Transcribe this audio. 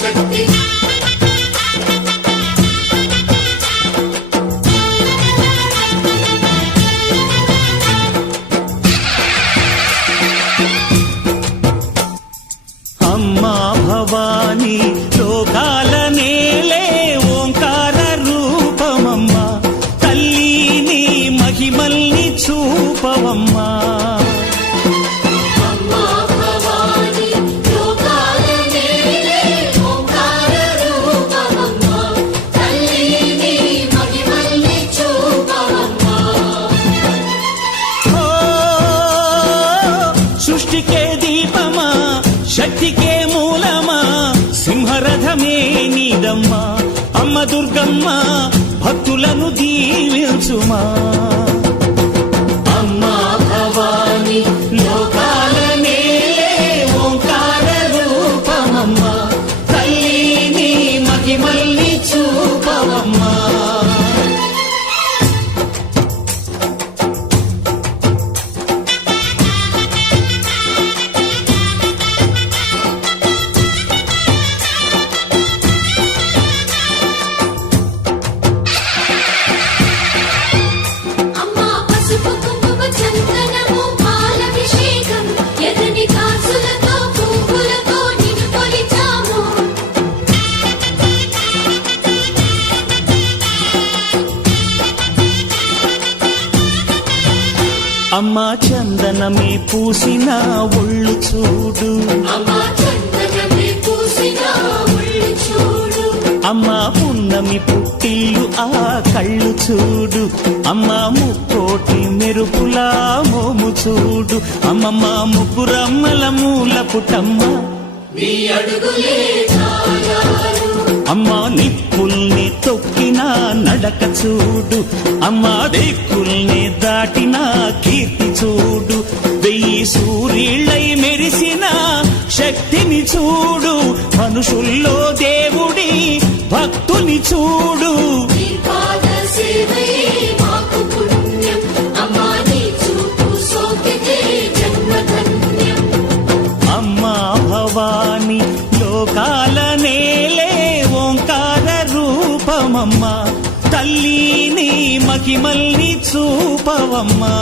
శక్తి అమ్మా భవాని లోకాల నేలే ఓంకార రూపమమ్మా తల్లిని మహిమల్ని చూపవమ్మా సృష్టికే దీపమా శక్తికే మూలమా సింహరథమే నీదమ్మా అమ్మ దుర్గమ్మ భక్తులను దీవించుమా అమ్మా భవాని లోకాల నేలే ఓంకార రూపమమ్మా తల్లిని మహిమల్ని చూపవమ్మా అమ్మా చందనమే పూసిన ఒళ్ళు చూడు అమ్మా పున్నమి పుట్టిల్లు ఆ కళ్ళు చూడు అమ్మా ముక్కోటి మెరుపులా మోము చూడు అమ్మమ్మ ముగ్గురమ్మల మూల పుటమ్మ అమ్మా నిప్పుల్ని తొక్కిన నడక చూడు అమ్మా దిక్కుల్ని దాటిన కీర్తి చూడు 1000 సూర్యుళ్ళై మెరిసిన శక్తిని చూడు మనుషుల్లో దేవుడి భక్తుని చూడు అమ్మా భవాని లోకాల నేలే ఓంకార రూపమమ్మా తల్లిని మహిమల్ని చూపవమ్మా